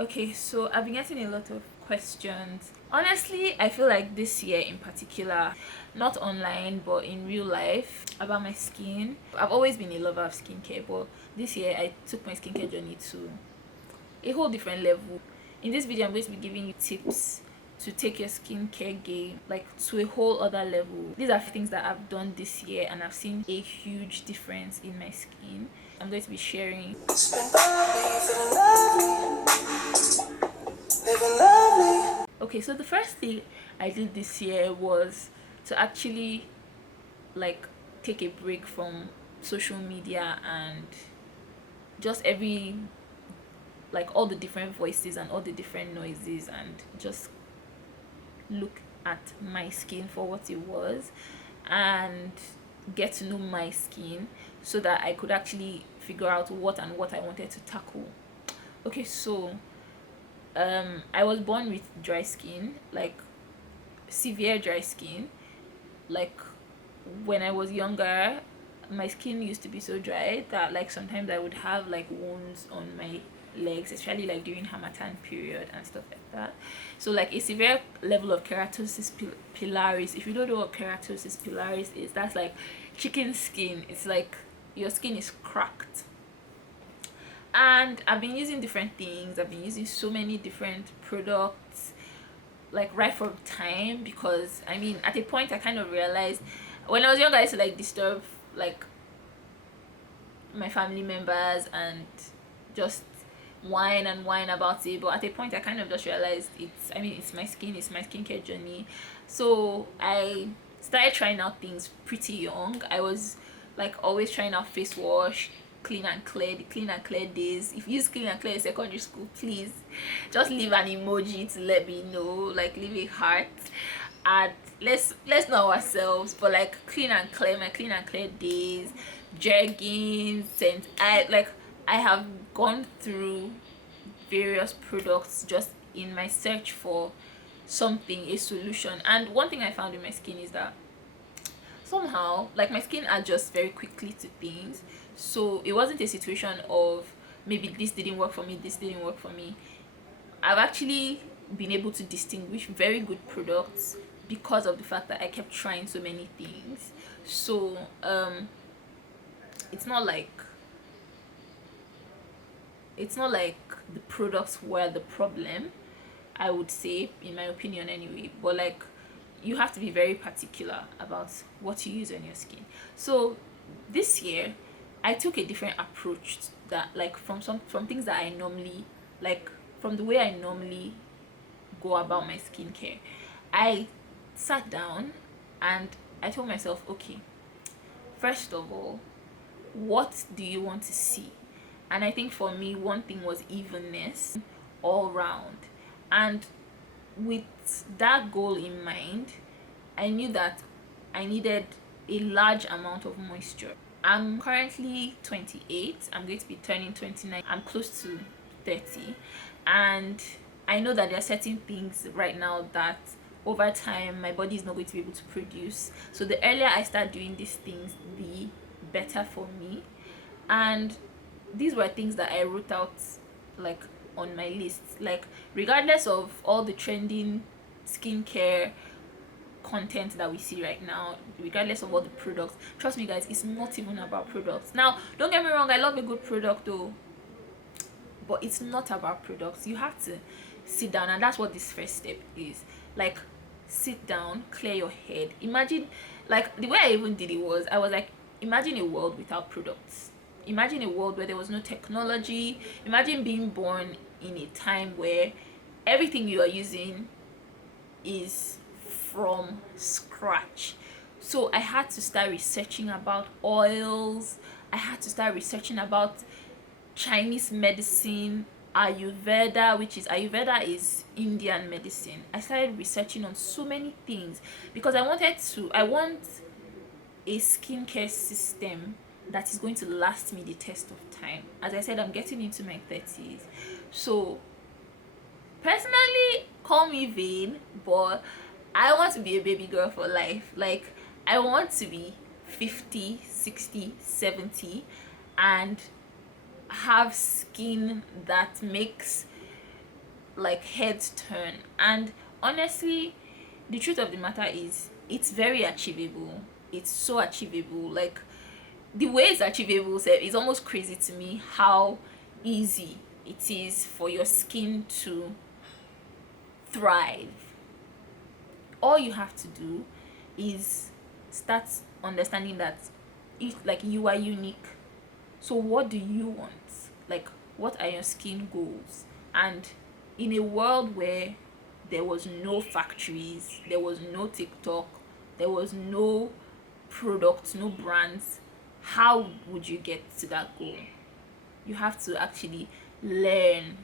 Okay, so I've been getting a lot of questions. Honestly, I feel like this year in particular, not online but in real life, about my skin. I've always been a lover of skincare, but this year I took my skincare journey to a whole different level. In this video, I'm going to be giving you tips to take your skincare game like to a whole other level. These are things that I've done this year and I've seen a huge difference in my skin. I'm going to be sharing. Okay, so the first thing I did this year was to actually like take a break from social media and just all the different voices and all the different noises, and just look at my skin for what it was and get to know my skin so that I could actually figure out what I wanted to tackle. Okay, so I was born with dry skin, like severe dry skin. Like when I was younger, my skin used to be so dry that like sometimes I would have like wounds on my legs, especially like during Harmattan period and stuff like that. So like a severe level of keratosis pilaris. If you don't know what keratosis pilaris is, that's like chicken skin. It's like your skin is cracked. And I've been using different things. I've been using so many different products like right from time, because I mean at a point I kind of realized when I was younger I used to like disturb like my family members and just whine and whine about it, but at a point I kind of just realized it's my skin, it's my skincare journey. So I started trying out things pretty young. I was like always trying out face wash, clean and clear, the clean and clear days. If you use clean and clear in secondary school, please just leave an emoji to let me know, like leave a heart. And let's know ourselves. But like clean and clear, my clean and clear days, jeggings, and I have gone through various products just in my search for something, a solution. And one thing I found with my skin is that somehow like my skin adjusts very quickly to things. So it wasn't a situation of maybe this didn't work for me, this didn't work for me. I've actually been able to distinguish very good products because of the fact that I kept trying so many things. So it's not like the products were the problem, I would say, in my opinion anyway. But like you have to be very particular about what you use on your skin. So this year I took a different approach that like from things that I normally like, from the way I normally go about my skincare. I sat down and I told myself, okay, first of all, what do you want to see? And I think for me, one thing was evenness all round. And with that goal in mind, I knew that I needed a large amount of moisture. I'm currently 28. I'm going to be turning 29. I'm close to 30. And I know that there are certain things right now that over time my body is not going to be able to produce. So the earlier I start doing these things, the better for me. And these were things that I wrote out like on my list. Like regardless of all the trending skincare content that we see right now, regardless of all the products, trust me guys, it's not even about products. Now don't get me wrong, I love a good product though, but it's not about products. You have to sit down, and that's what this first step is. Like sit down, clear your head. Imagine, like the way I even did it was I was like, imagine a world without products. Imagine a world where there was no technology. Imagine being born in a time where everything you are using is from scratch. So I had to start researching about oils. I had to start researching about Chinese medicine, Ayurveda is Indian medicine. I started researching on so many things because I want a skincare system that is going to last me the test of time. As I said, I'm getting into my 30s. So personally, call me vain, but I want to be a baby girl for life. Like I want to be 50, 60, 70 and have skin that makes like heads turn. And honestly, the truth of the matter is it's very achievable. It's so achievable. Like the way it's achievable is almost crazy to me how easy it is for your skin to thrive. All you have to do is start understanding that like you are unique. So what do you want? Like what are your skin goals? And in a world where there was no factories, there was no TikTok, there was no products, no brands, how would you get to that goal? You have to actually learn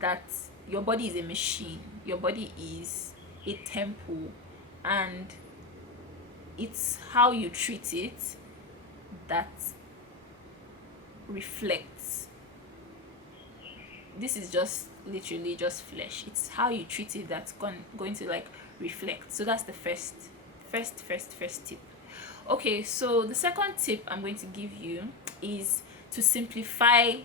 that your body is a machine, your body is a temple, and it's how you treat it that reflects. This is just literally just flesh. It's how you treat it that's going to like reflect. So that's the first tip. Okay, so the second tip I'm going to give you is to simplify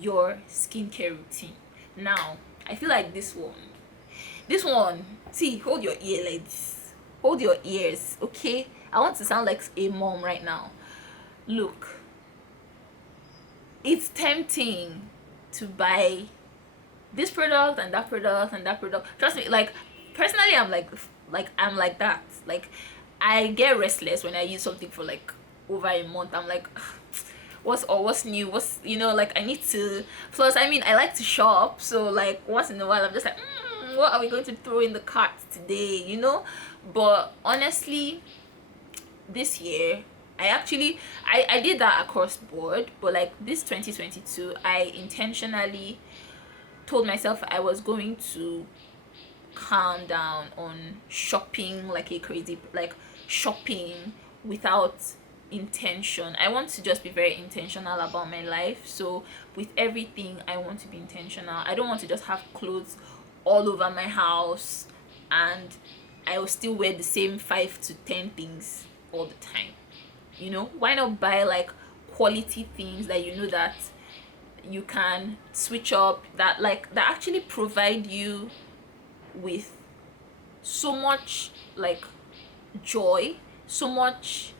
your skincare routine. Now, I feel like this one, see, hold your ear like this. Hold your ears, okay? I want to sound like a mom right now. Look, it's tempting to buy this product and that product and that product. Trust me, like personally, I'm like that. Like I get restless when I use something for like over a month. I'm like, what's new? What's, like I need to. Plus, I mean, I like to shop, so like once in a while, I'm just like, what are we going to throw in the cart today? But honestly, this year I did that across board, but like this 2022, I intentionally told myself I was going to calm down on shopping like a crazy, like shopping without intention. I want to just be very intentional about my life. So with everything, I want to be intentional. I don't want to just have clothes all over my house and I will still wear the same 5 to 10 things all the time. Why not buy like quality things that that you can switch up, that actually provide you with so much like joy, so much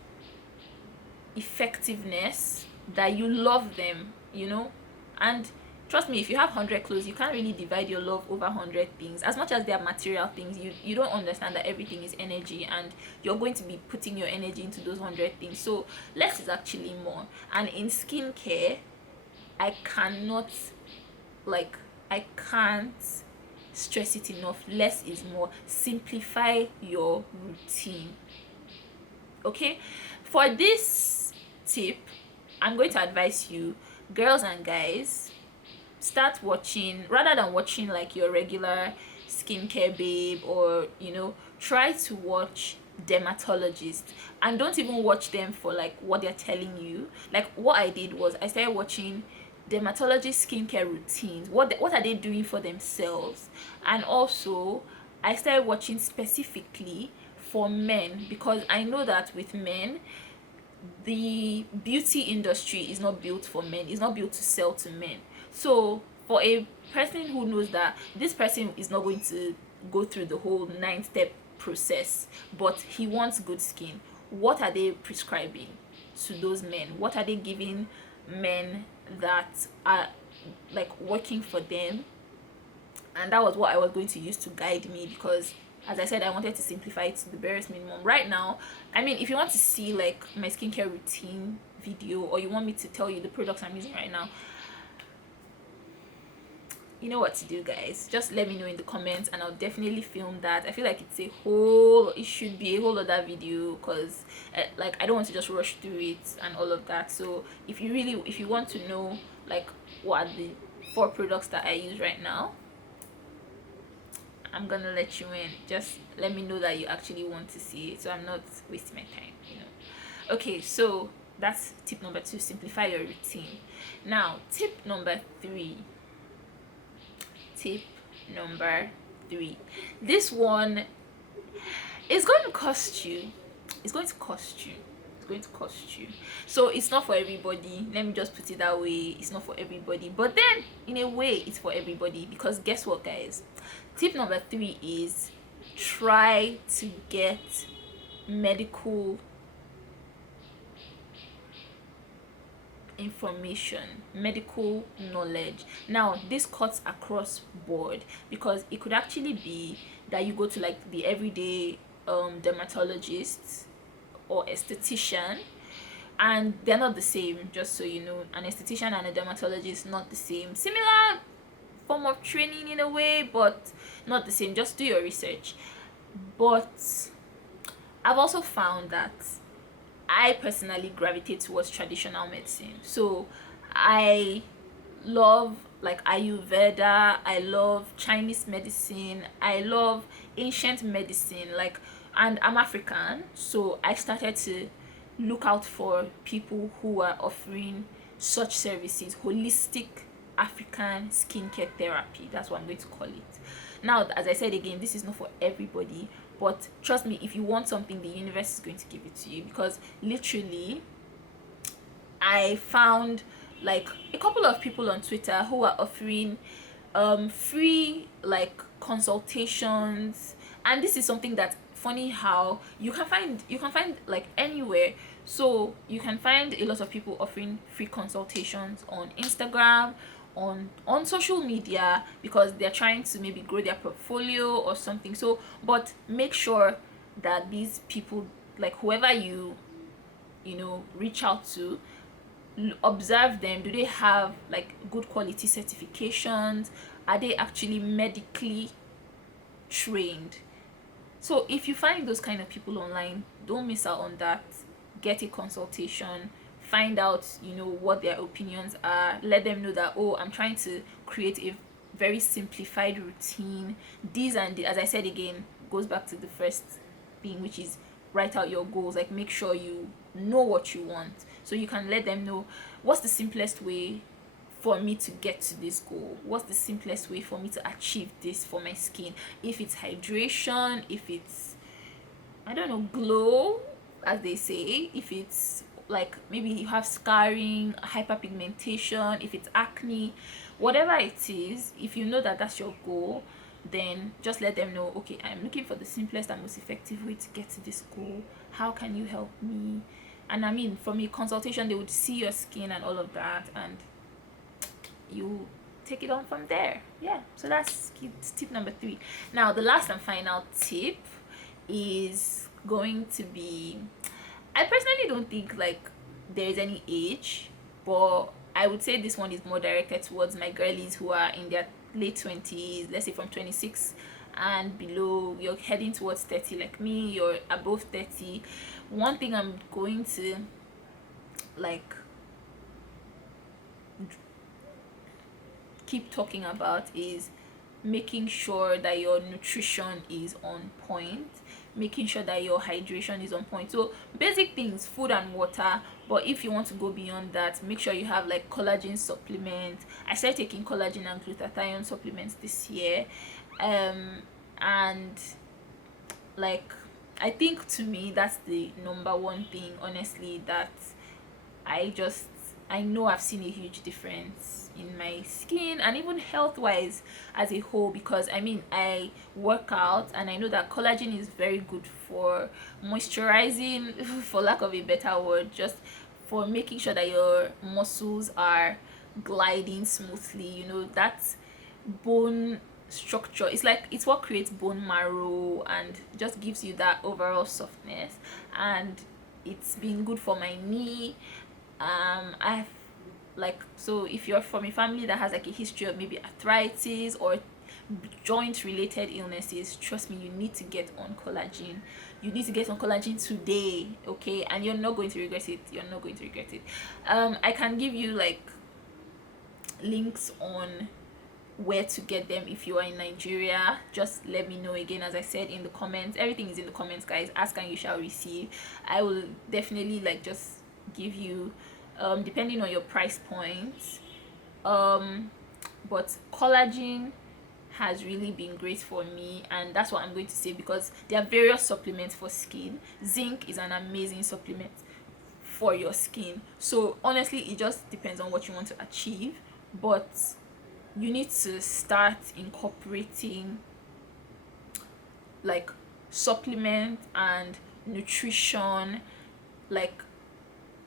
effectiveness that you love them. And trust me, if you have 100 clothes, you can't really divide your love over 100 things. As much as they are material things, you don't understand that everything is energy, and you're going to be putting your energy into those 100 things. So less is actually more. And in skincare, I cannot, like, I can't stress it enough. Less is more. Simplify your routine. Okay, for this tip, I'm going to advise you, girls and guys, start watching, rather than watching like your regular skincare babe, or try to watch dermatologists. And don't even watch them for like what they're telling you. Like what I did was I started watching dermatologist skincare routines. What are they doing for themselves? And also I started watching specifically for men, because I know that with men, the beauty industry is not built for men. It's not built to sell to men. So for a person who knows that this person is not going to go through the whole 9-step process, but he wants good skin, what are they prescribing to those men? What are they giving men that are like working for them? And that was what I was going to use to guide me, because as I said, I wanted to simplify it to the barest minimum. Right now, I mean, if you want to see like my skincare routine video, or you want me to tell you the products I'm using right now, you know what to do, guys. Just let me know in the comments and I'll definitely film that. I feel like it should be a whole other video, because like I don't want to just rush through it and all of that. So if you want to know like what are the 4 products that I use right now, I'm gonna let you in. Just let me know that you actually want to see it, so I'm not wasting my time. Okay, so that's tip number 2, simplify your routine. Now tip number 3. This one is going to cost you. It's going to cost you. it's going to cost you. So it's not for everybody. Let me just put it that way. It's not for everybody. But then in a way it's for everybody, because guess what, guys? Tip number 3 is try to get medical information, medical knowledge. Now this cuts across board, because it could actually be that you go to like the everyday dermatologist or esthetician, and they're not the same. Just so you know, an esthetician and a dermatologist not the same. Similar form of training in a way, but not the same. Just do your research. But I've also found that I personally gravitate towards traditional medicine. So I love like Ayurveda, I love Chinese medicine, I love ancient medicine, like, and I'm African, so I started to look out for people who are offering such services, holistic African skincare therapy. That's what I'm going to call it. Now, as I said again, this is not for everybody, but trust me, if you want something, the universe is going to give it to you, because literally I found like a couple of people on Twitter who are offering free like consultations, and this is something that's funny how you can find like anywhere. So you can find a lot of people offering free consultations on Instagram, on social media, because they're trying to maybe grow their portfolio or something. So but make sure that these people, like whoever you reach out to, observe them. Do they have like good quality certifications? Are they actually medically trained? So if you find those kind of people online, don't miss out on that. Get a consultation, find out what their opinions are. Let them know that, oh, I'm trying to create a very simplified routine. These and as I said again, goes back to the first thing, which is write out your goals. Like, make sure you know what you want, so you can let them know what's the simplest way for me to get to this goal. What's the simplest way for me to achieve this for my skin? If it's hydration, if it's, I don't know, glow, as they say, if it's like maybe you have scarring, hyperpigmentation, if it's acne, whatever it is, if you know that that's your goal, then just let them know, okay, I'm looking for the simplest and most effective way to get to this goal. How can you help me? And I mean, from a consultation, they would see your skin and all of that, and you take it on from there. Yeah, so that's tip number 3. Now the last and final tip is going to be, I personally don't think like there is any age, but I would say this one is more directed towards my girlies who are in their late 20s, let's say from 26 and below. You're heading towards 30 like me, you're above 30. One thing I'm going to like keep talking about is making sure that your nutrition is on point, making sure that your hydration is on point. So basic things, food and water. But if you want to go beyond that, make sure you have like collagen supplements. I started taking collagen and glutathione supplements this year, and like I think to me that's the number one thing, honestly, that I know I've seen a huge difference in my skin and even health wise as a whole, because I mean, I work out and I know that collagen is very good for moisturizing, for lack of a better word, just for making sure that your muscles are gliding smoothly. That's bone structure. It's what creates bone marrow and just gives you that overall softness. And it's been good for my knee. I've like, so if you're from a family that has like a history of maybe arthritis or joint related illnesses, trust me, you need to get on collagen. You need to get on collagen today, okay? And you're not going to regret it. I can give you like links on where to get them if you are in Nigeria. Just let me know. Again, as I said, in the comments, everything is in the comments, guys. Ask and you shall receive. I will definitely like just give you depending on your price points, but collagen has really been great for me, and that's what I'm going to say, because there are various supplements for skin. Zinc is an amazing supplement for your skin. So honestly, it just depends on what you want to achieve, but you need to start incorporating like supplement and nutrition like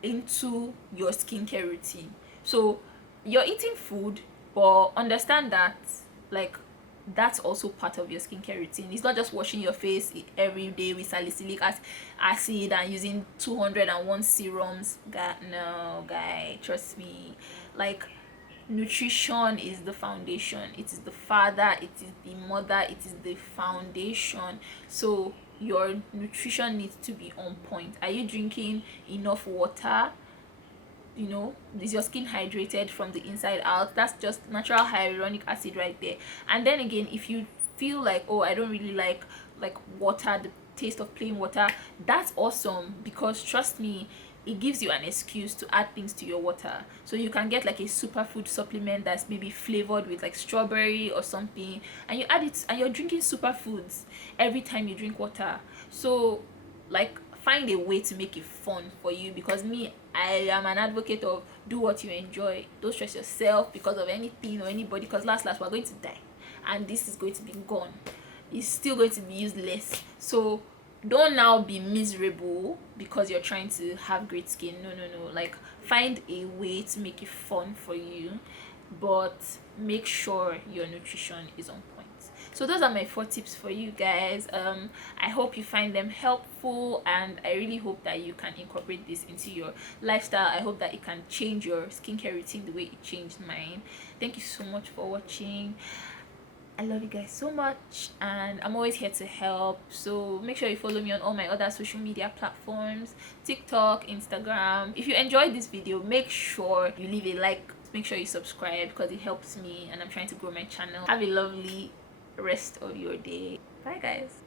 into your skincare routine. So you're eating food, but understand that like that's also part of your skincare routine. It's not just washing your face every day with salicylic acid and using 201 serums. God, no, guy, trust me. Like, nutrition is the foundation. It is the father, it is the mother, it is the foundation. So your nutrition needs to be on point. Are you drinking enough water? You know, is your skin hydrated from the inside out? That's just natural hyaluronic acid right there. And then again, if you feel like, oh, I don't really like water, the taste of plain water, that's awesome, because trust me, it gives you an excuse to add things to your water. So you can get like a superfood supplement that's maybe flavored with like strawberry or something, and you add it and you're drinking superfoods every time you drink water. So like, find a way to make it fun for you, because me, I am an advocate of do what you enjoy. Don't stress yourself because of anything or anybody, because last we're going to die and this is going to be gone. It's still going to be useless. So don't now be miserable because you're trying to have great skin. No, like, find a way to make it fun for you, but make sure your nutrition is on point. So those are my 4 tips for you guys. I hope you find them helpful, and I really hope that you can incorporate this into your lifestyle. I hope that it can change your skincare routine the way it changed mine. Thank you so much for watching. I love you guys so much, and I'm always here to help. So make sure you follow me on all my other social media platforms, TikTok, Instagram. If you enjoyed this video, make sure you leave a like. Make sure you subscribe because it helps me, and I'm trying to grow my channel. Have a lovely rest of your day. Bye guys.